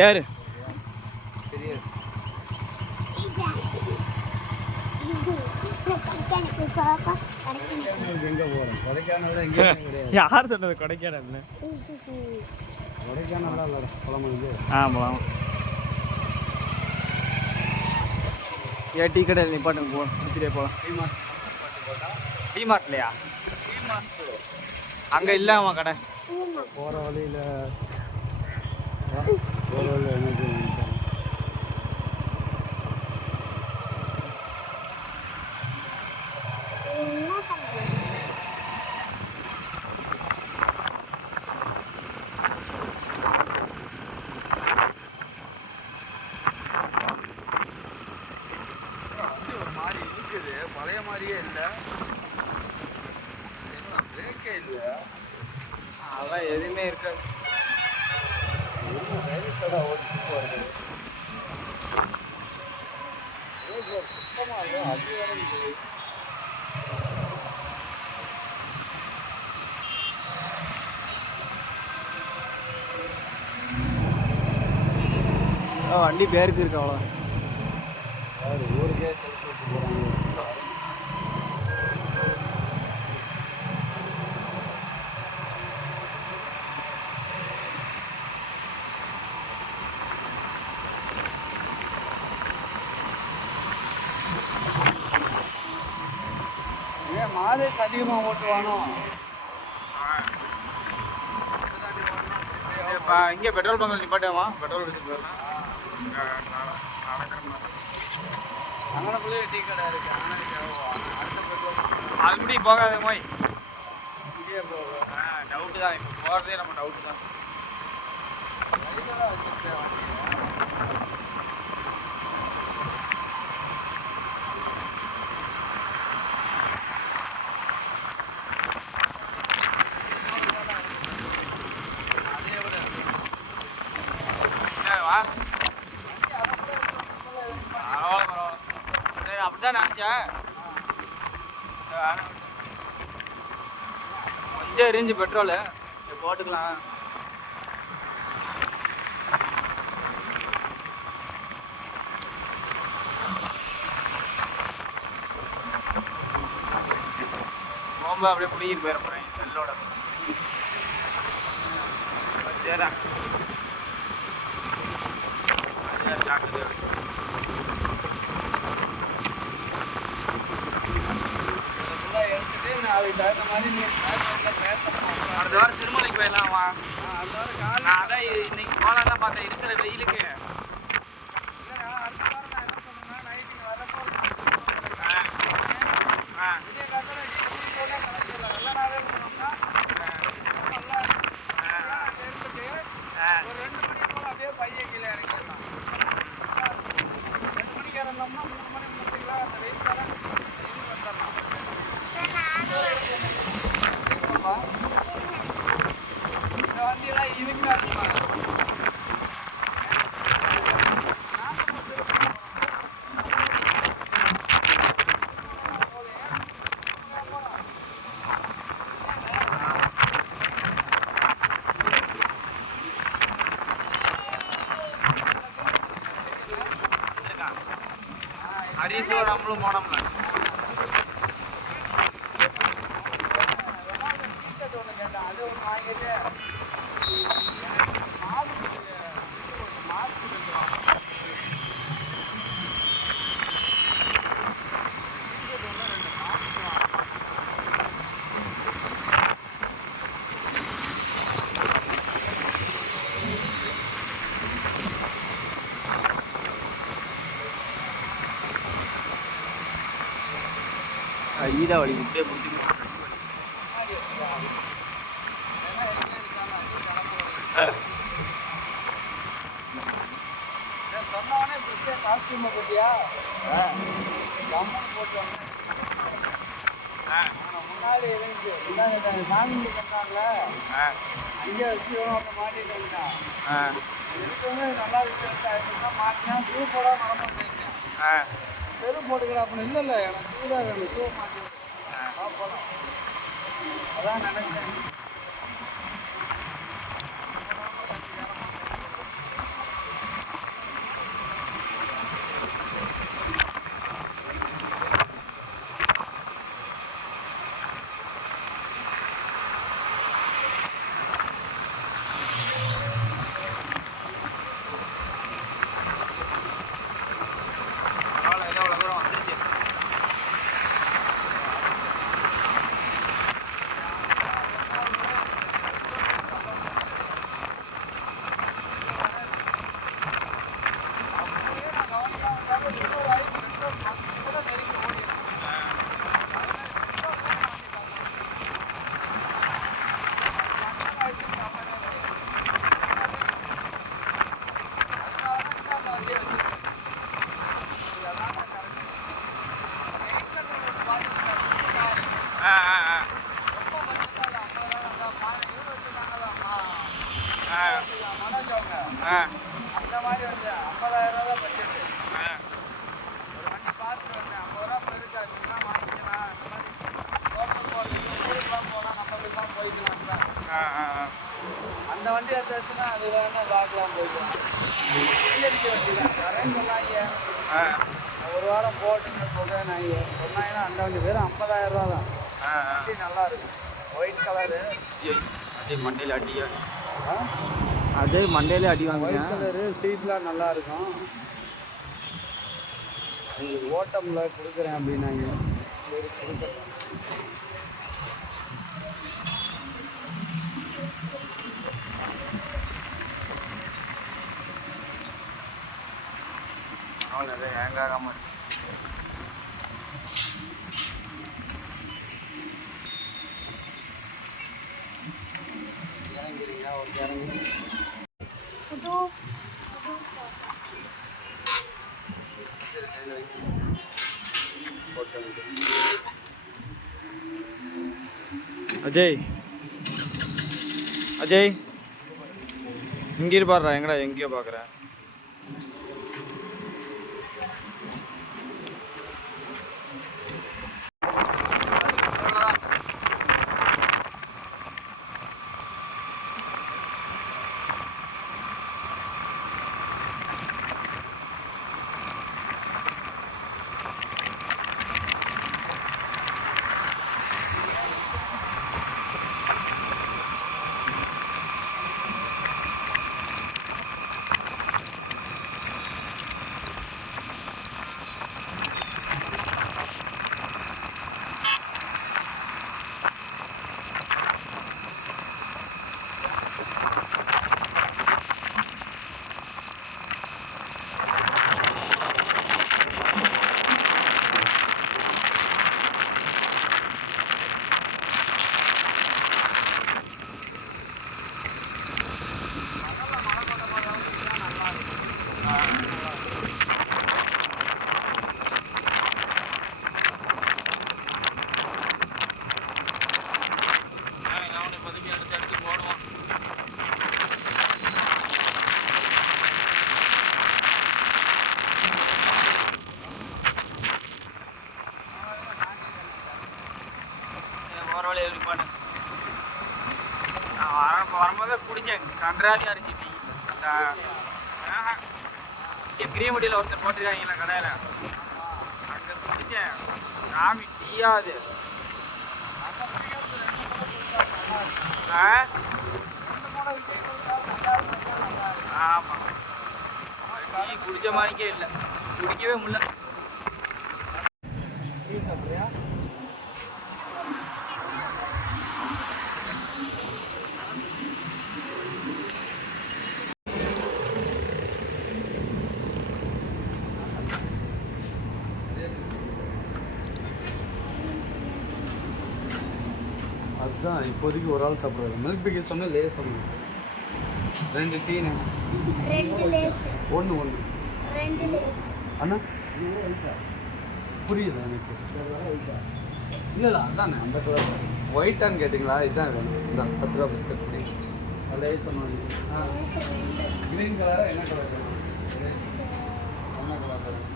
யாரு யார் சொன்னது கொடைக்கானல்? போலாம். ஏன் டீ கடை நிப்பாட்டுங்க போகணும், குடிச்சிட்டே போகலாம். டிமார்ட்லையா? அங்கே இல்லாமா கடை? போகிற வழியில் பழைய மாதிரியே இல்லை, பிரேக்கே இல்லை, அதெல்லாம் எதுவுமே இருக்காது. சுத்தமாக அது வேற. வண்டி பேருக்கு இருக்கு அவ்வளோ. ஊருக்கே போகிறாங்க. ஏன் மாதேஷ் அதிகமாக ஓட்டுவானோ? இங்கே பெட்ரோல் பங்க் நிப்பாட்டுமா? பெட்ரோல் எடுத்து போயிடலாம். அங்கனக்குள்ளே டீ கடை இருக்கு. அடுத்த பெட்ரோல் அது முடி போகாத போய் இங்கே டவுட்டு தான். இப்போ போகிறதே நம்ம டவுட்டு தான். அப்படிதான் நினச்சேன். கொஞ்சம் இருந்துச்சு பெட்ரோலு, போட்டுக்கலாம். போகும்போது அப்படியே பிடிக்கிட்டு போயிட போகிறேன் செல்லோட. சரிதான் சாக்கு. அதுக்கு தகுந்த மாதிரி நீ பேசணும். அடுத்த வாரம் திருமலைக்கு போயிடலாமா? அடுத்த வாரம் காலை நான் அதான் இன்னைக்கு போகலாம் தான் பார்த்தேன். இருக்கிற வெயிலுக்கு இல்லைண்ணா. அடுத்த வாரம் நான் என்ன சொன்னேன்னா, நைட்டுக்கு வரப்போ விடிய காலத்தில் போனால் கிளம்பிடலாம். நல்ல நாளே போனோம்னா நல்லா எடுத்துட்டு ஒரு 2 மணிக்கு போல் அப்படியே பையன் கீழே இறங்கிடலாம். 2 மணிக்கு இறந்தோம்னா 3 மணி முடிச்சுக்கலாம். அந்த வெயிலுக்காக வந்துடலாம். இந்த வண்டியெல்லாம் இருக்காதுமா. ஹரிசோ நம்மளும் போனோம்ல. டிஷர்ட் ஒன்று கேட்டேன், அது ஒன்று வாங்கிட்டு மாஸ்க் கட்டுவான். டிஷர்ட் ஒன்று 2 மாஸ்க் வாங்க. ஈதா வழி இப்படியே முடிச்சுக்கணும். சொன்னவனே பிஸியாக காஸ்டியூமை போட்டியா? கம்மன் போட்டு முன்னாடி இருந்துச்சு. முன்னாடி சாமி பண்ணாங்க, அங்கே வச்சு ஒன்று மாட்டிட்டு வந்துட்டான். இருக்கவங்க நல்லா இருக்கு. மாட்டினா சூப்பராக மரமாக போயிருக்கேன். பெரும் போட்டுக்கிறேன் அப்படின்னு இல்லை எனக்கு சூடாக வேணும் ஷூ மாட்டி போகலாம் அதான் நினைச்சேன் அந்த மாதிரி வந்து 50,000 ரூபா தான் பட்ஜெட் ஒரு வண்டி பார்த்துட்டு வந்தேன் 50 ரூபா பெருசா இருக்குன்னா வாங்கிக்கலாம் இந்த மாதிரி ஹோட்டல் போகிறதுக்கு ஊருக்குலாம் போனால் நம்ம போய்லாம் போய்க்கலாம் அந்த வண்டி எடுத்துச்சுன்னா அது வேணா பார்க்கலாம் போய்க்கலாம் அடிக்க வண்டி தான் வரேன்னு சொன்னாங்க ஒரு வாரம் போட்டுன்னு சொல்கிறேன் நான் சொன்னாங்கன்னா அந்த வண்டி வெறும் 50,000 ரூபா தான் வண்டி நல்லா இருக்கும் ஒயிட் கலரு அதே மண்டையில் அடியா அதே மண்டையிலே அடி வாங்க ஒயிட் கலரு சீட்லாம் நல்லா இருக்கும் உங்களுக்கு ஓட்டமில் கொடுக்குறேன் அப்படின்னாங்க சரி கொடுக்குறேன் அவ்வளோ ஹேங் ஆகாமல் இறங்குறியா ஓகே இறங்கு அஜய் அஜய் இங்கே இருப்பாடுறா எங்கடா எங்கேயோ பார்க்குறேன் வரும்போதே குடித்தேன் கன்றாவியாக இருந்துச்சு டீ இங்கே கிரீமட்டியில் ஒருத்தர் போட்டிருக்காங்களா கடையில் அங்கே குடித்தேன் சாமி டீயாது ஆமாம் டீ குடித்த மாதிரிக்கே இல்லை குடிக்கவே முடியல டீ சாப்பிட்றியா அதுதான் இப்போதைக்கு ஒரு ஆள் சாப்பிட்றாரு மில்க் பிக்கி சொன்ன லேஸ் சொன்னேன் 2 டீனு 2 லேஸ் ஒன்று அண்ணா புரியுது எனக்கு இல்லை அதானே அந்த கலர் ஒயிட்டான்னு கேட்டிங்களா இதுதான் வேணும் இதான் 10 ரூபா பிஸ்கட் லேஸ் சொன்னாங்க க்ரீன் கலராக என்ன கலர் வேணும் என்ன கலர் வேணும்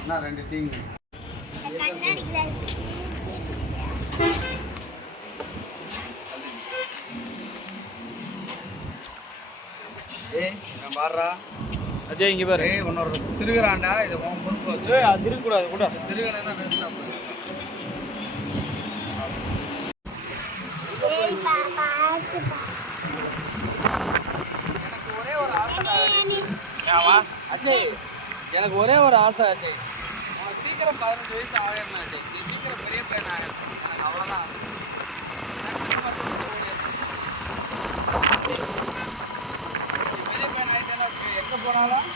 அண்ணா 2 டீங்க. கண்ணாடி கிளாஸ் ஏய் நான் பாடுறா. அஜய் இங்கே பாரு. ஏய் உன்னோட திருகுறான்டா, இதை உன் பொறுப்பு வச்சு. அது இருக்கக்கூடாது கூட. திருகுனா வேஸ்ட்டாக போயிடும். எனக்கு ஒரே ஒரு ஆசை அஜய், எனக்கு ஒரே ஒரு ஆசை அஜய். உனக்கு சீக்கிரம் 15 வயசு ஆகிடணும் அஜய். நீ சீக்கிரம் பெரிய பையன் ஆகிடணும். எனக்கு அவ்வளோதான் ஆசை. பெரிய பையன் ஆகிட்டேன்னா எங்கே போனாலும்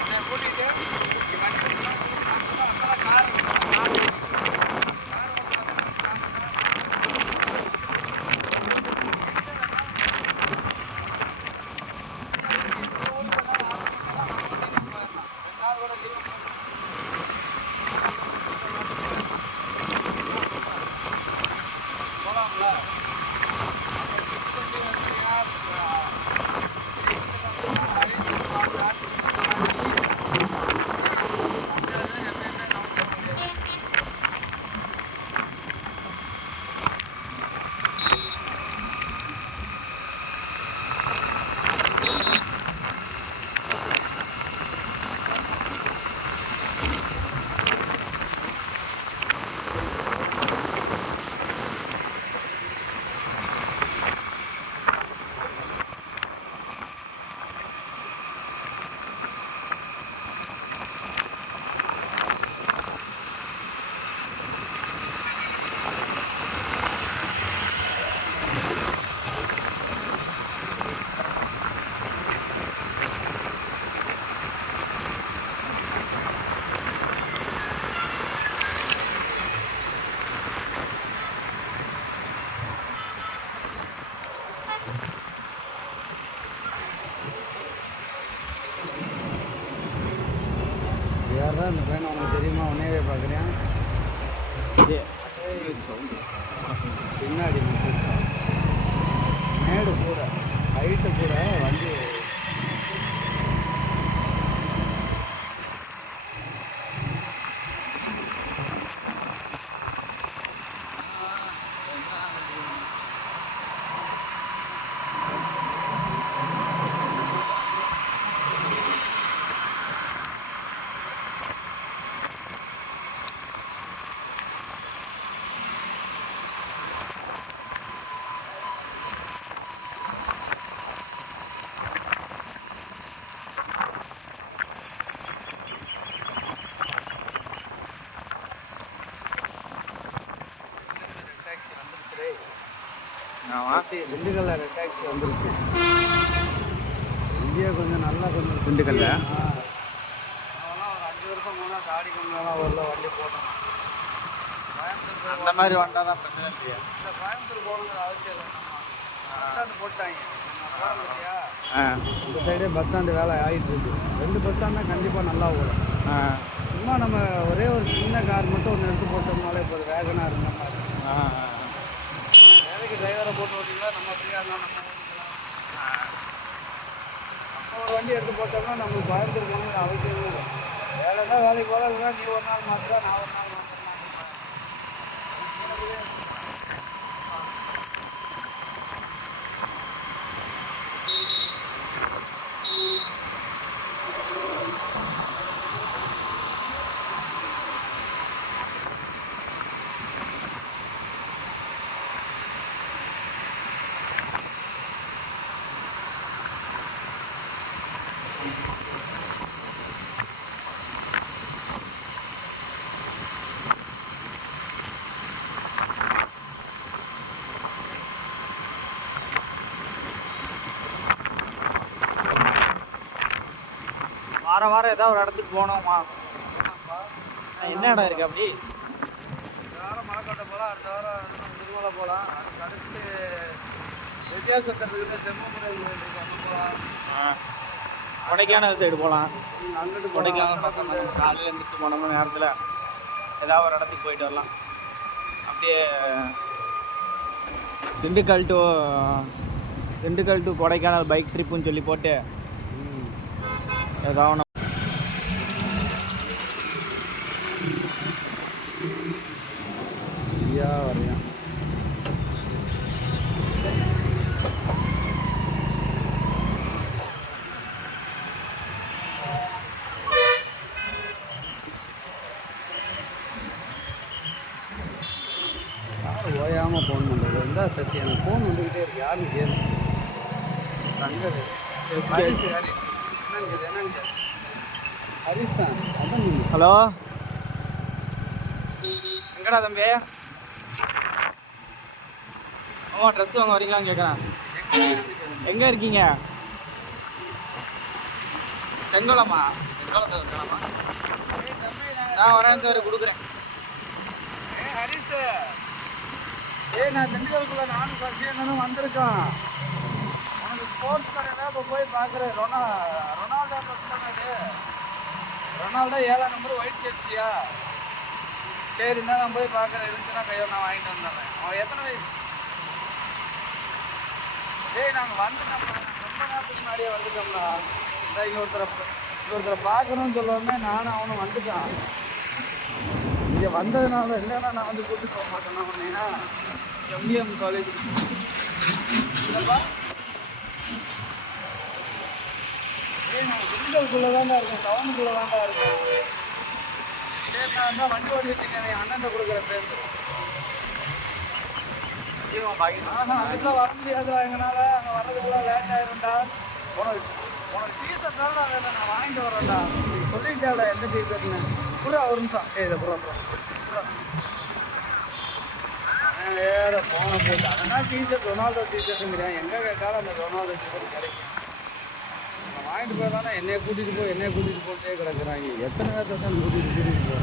என்னை கூட்டிகிட்டு வண்டி கார் யாரா இந்த பையனை உனக்கு தெரியுமா? உன்னையவே பார்க்குறேன். பின்னாடி மேடு கூட ஹைட்டு கூட வண்டி திண்டுக்கல்ல ரெட் டாக்ஸி வந்துருச்சு. இங்கேயே கொஞ்சம் நல்லா கொஞ்சம் திண்டுக்கல்ல அதெல்லாம் ஒரு 5 வருஷம் போனால் தாடி கொஞ்சம்லாம் வரல வண்டி போட்டோம். கோயம்புத்தூர் அந்த மாதிரி வந்தால் தான் பிரச்சனை இல்லையா? இந்த கோயம்புத்தூர் போகணுங்கிற அவசியம் இல்லை. நம்ம போட்டாங்க இல்லையா? இந்த சைடே பஸ் ஸ்டாண்டு வேலை ஆகிட்டு இருக்கு. 2 பஸ் ஸ்டாண்ட் தான் கண்டிப்பாக நல்லா ஓடும். சும்மா நம்ம ஒரே ஒரு சின்ன கார் மட்டும் ஒன்று எடுத்து போட்டோம்னாலே இப்போ வேகனாக இருந்த மாதிரி. வேலைக்கு டிரைவரை போட்டு ஓட்டிங்களா நம்ம ஃப்ரீயாக இருந்தால் நம்ம ஓட்டிக்கலாம். நம்ம ஒரு வண்டி எடுத்து போட்டோம்னா நம்மளுக்கு கோயம்புத்தூர் போகணுங்கிற அவசியமே இல்லை. வேலை தான் வேலைக்கு போகல இல்லைன்னா நீ ஒரு நாள் மாத்திரா நான் ஒரு நாள் மாத்திரலாம். வாரம் ஏதாவது ஒரு இடத்துக்கு போனோமா? என்ன இடம் இருக்கு அப்படி? இந்த வாரம் மலைக்கோட்டை போகலாம், அடுத்த வாரம் திருமலை போகலாம், அதுக்கு அடுத்து வித்தியாசத்துக்கிட்ட செம்மமுறை போகலாம். கொடைக்கானல் சைடு போகலாம். அங்கிட்டு கொடைக்கானல் பக்கம் காலையில் எழுந்திரிச்சு போனோம்னா நேரத்தில் ஏதாவது ஒரு இடத்துக்கு போயிட்டு வரலாம். அப்படியே திண்டுக்கல் டு கொடைக்கானல் பைக் ட்ரிப்புன்னு சொல்லி போட்டு ஏதாவது தாம்மா ஃபோன் பண்ணுறது இருந்தால் சசி எனக்கு ஃபோன் வந்துக்கிட்டே இருக்கு யாருன்னு கேளு தங்கது ஹரிஷ் என்னன்னு ஹரிஷ் தான் அதான் ஹலோ, எங்கடா தம்பி? ஆமாம், ட்ரெஸ் வாங்க வரீங்களான்னு கேட்குறேன். எங்கே இருக்கீங்க? செங்கோலமா? செங்கோலத்தில் இருக்கலாமா? நான் வரேன் சார், கொடுக்குறேன். ஹரிஷ் நான் திண்டுக்கலுக்குள்ள நானும் சசியனும் வந்திருக்கோம். உனக்கு ஸ்போர்ட்ஸ் கடையில் இப்போ போய் பார்க்குறேன். ரொனால்டோ பஸ் தானே? ரொனால்டோ 7ஆம் நம்பர் ஒயிட் ஜெர்சியா? சரி, இருந்தால் நான் போய் பார்க்குறேன். இருந்துச்சுன்னா கையோ நான் வாங்கிட்டு வந்துடுறேன். அவன் எத்தனை வயசு? நாங்கள் வந்துட்டோம்னா ரொம்ப நேரத்துக்கு முன்னாடியே வந்துட்டோம்னா. இங்கே ஒருத்தரை பார்க்கணும்னு சொல்லவுமே நானும் அவனும் வந்துட்டான். இங்கே வந்ததுனால இல்லைன்னா நான் வந்து கூப்பிட்டு போக மாட்டேன்னா பண்ணீங்கன்னா எம்டிஎம் காலேஜ் இல்லைப்பா. நாங்கள் திண்டுக்கலுக்குள்ளே தான்டா இருக்கோம், டவுனுக்குள்ளே தான்டா இருக்கோம். சரி, நான் தான் வண்டி ஓடிட்டுருக்கேன். என் அண்ணன் கொடுக்குற பேருந்து அதுக்கெல்லாம் வர முடியாதுடா. எங்களால் அங்கே வர்றதுக்குள்ள லேட் ஆயிரும்டா. உனக்கு டீஷர்ட் தான் நான் வாங்கிட்டு வரேன்டா. சொல்லிட்டேடா எந்த டீஷர்ட்னு. புறா ஒரு நிமிஷம். இதை புறா வேறு போன போட்டு அதனால் டீஷர்ட் ரொனால்டோ டீஷர்ட்டுங்கிறேன். எங்கே கேட்டாலும் அந்த ரொனால்டோ டீஷர்ட் கிடைக்கும். நான் வாங்கிட்டு போயிடலான்னா என்னையை கூட்டிகிட்டு போட்டே கிடக்குறாங்க. எத்தனை பேர்த்த தான் கூட்டிகிட்டு போ.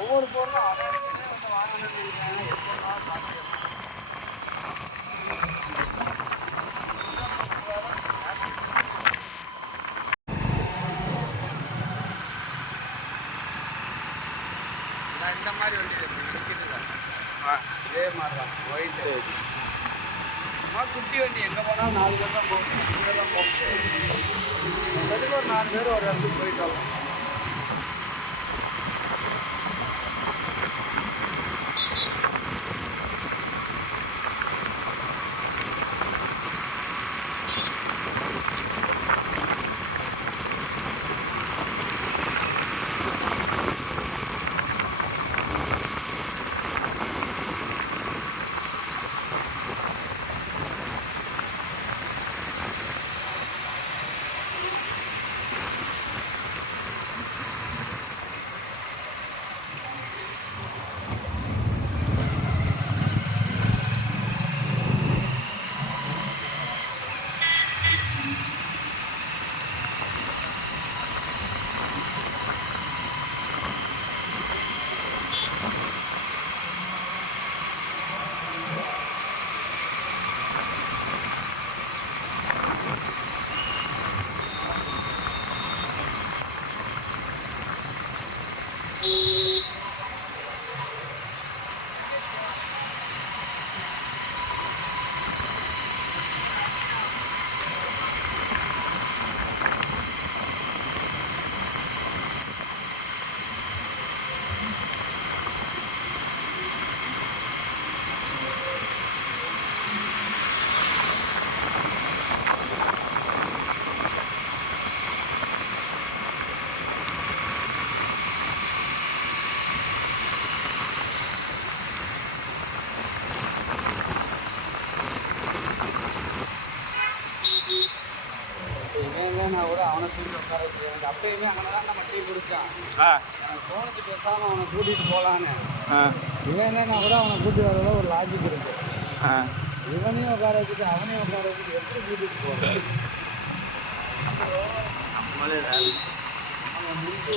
ஒவ்வொரு பொருளும் அதை வந்து வாங்கணும்னு நினைக்கிறாங்க. எப்போனா பார்த்து இந்த மாதிரி வண்டி இதே மாதிரி தான் ஒயிட்டு. சும்மா குட்டி வண்டி எங்கே போனால் 4 பேர் தான் போகும். 5 பேர் தான் போக முடியாது. அதுக்கு ஒரு 4 பேர் ஒரு இடத்துக்கு போயிட்டு வரலாம். நான் கூட அவனை தூக்கி உட்கார வச்சுருக்கேன். அப்பயுமே அங்கே தான் நம்ம டீ குடித்தான். எனக்கு தோணுச்சு பேசாமல் அவனை கூட்டிகிட்டு போகலான்னு. இவன் நான் கூட அவனை கூட்டிட்டு வரதுல ஒரு லாஜிக் இருக்கு. இவனையும் உட்கார வச்சுட்டு அவனையும் உட்கார வச்சுட்டு எப்படி கூட்டிகிட்டு போகிறேன்? அவன் முடிச்சு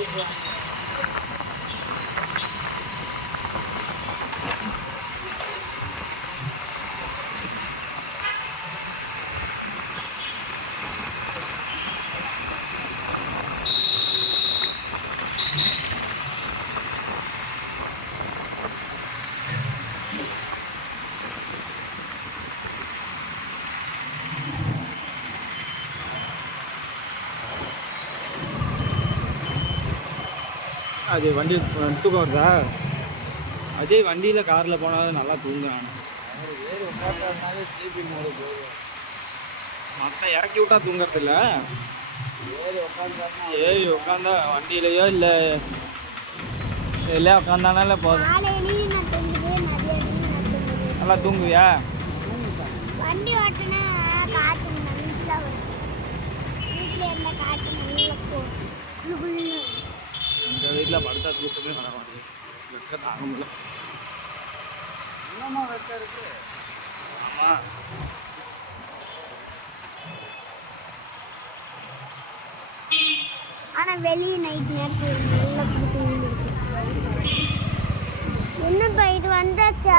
அது வண்டி தூக்கம் வருதா? அதே வண்டியில் காரில் போனால் நல்லா தூங்குறான். ஏறி உட்காந்துனாலே ஸ்லீப்பிங் மோடு போயிடும். மற்ற இறக்கி விட்டா தூங்குறதில்ல. ஏறி உட்காந்தா வண்டியிலையோ இல்லை இல்லையா உட்காந்தானால போதும். காலையிலையும் நான் தூங்குவேன், மதியானமும் நான் தூங்குவேன். நல்லா தூங்குவியா? வண்டி ஓட்டுனா காற்று நல்லா வரும். வீட்டில் இருந்த காற்று நல்லா போகும். இந்த வீட்டில் படுத்தா தூக்கமே வர மாட்டேங்குது. வெக்க தாங்க முடியல. இன்னமும் வெக்க இருக்கு. ஆமாம். ஆனால் வெளியே நைட் நேரத்தில் நல்லா தூங்கி இருக்கு. என்னப்பா இது வந்தாச்சா?